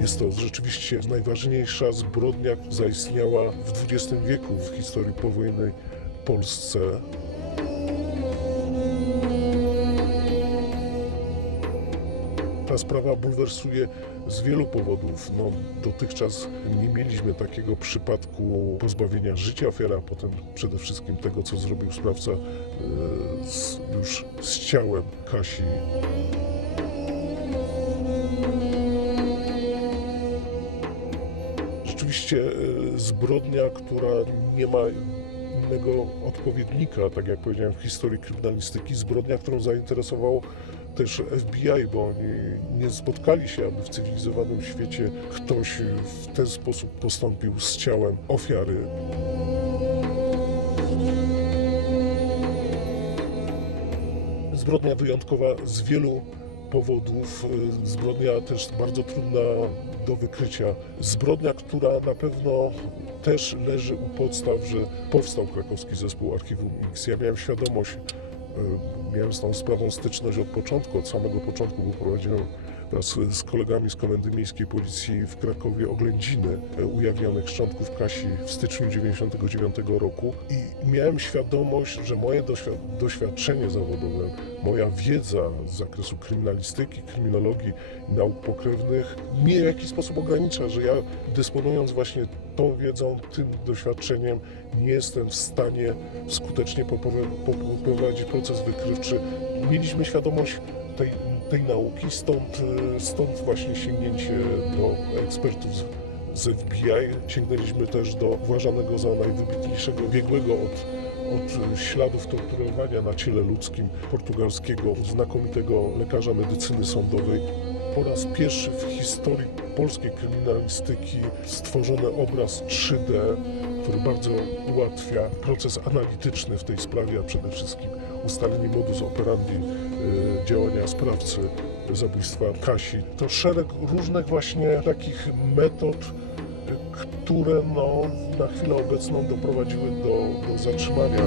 Jest to rzeczywiście najważniejsza zbrodnia, zaistniała w XX wieku w historii powojennej Polsce. Ta sprawa bulwersuje z wielu powodów. No, dotychczas nie mieliśmy takiego przypadku pozbawienia życia ofiary, a potem przede wszystkim tego, co zrobił sprawca e, z, już z ciałem Kasi. Rzeczywiście e, zbrodnia, która nie ma innego odpowiednika, tak jak powiedziałem, w historii kryminalistyki, zbrodnia, którą zainteresowało też FBI, bo oni nie spotkali się, aby w cywilizowanym świecie ktoś w ten sposób postąpił z ciałem ofiary. Zbrodnia wyjątkowa z wielu powodów. y, Zbrodnia też bardzo trudna do wykrycia. Zbrodnia, która na pewno też leży u podstaw, że powstał krakowski zespół Archiwum X. Ja miałem świadomość, y, miałem z tą sprawą styczność od początku, od samego początku, bo prowadziłem wraz z kolegami z Komendy Miejskiej Policji w Krakowie oględziny e, ujawnionych szczątków Kasi w styczniu 1999 roku i miałem świadomość, że moje doświad- doświadczenie zawodowe, moja wiedza z zakresu kryminalistyki, kryminologii i nauk pokrewnych mnie w jakiś sposób ogranicza, że ja dysponując właśnie tą wiedzą, tym doświadczeniem nie jestem w stanie skutecznie poprowadzić proces wykrywczy. Mieliśmy świadomość tej, tej nauki, stąd, e, stąd właśnie sięgnięcie do ekspertów z, FBI. Sięgnęliśmy też do uważanego za najwybitniejszego biegłego od, od śladów torturowania na ciele ludzkim portugalskiego, znakomitego lekarza medycyny sądowej. Po raz pierwszy w historii polskiej kryminalistyki stworzony obraz 3D, który bardzo ułatwia proces analityczny w tej sprawie, a przede wszystkim ustalenie modus operandi y, działania sprawcy zabójstwa Kasi. To szereg różnych właśnie takich metod, które no, na chwilę obecną doprowadziły do, do zatrzymania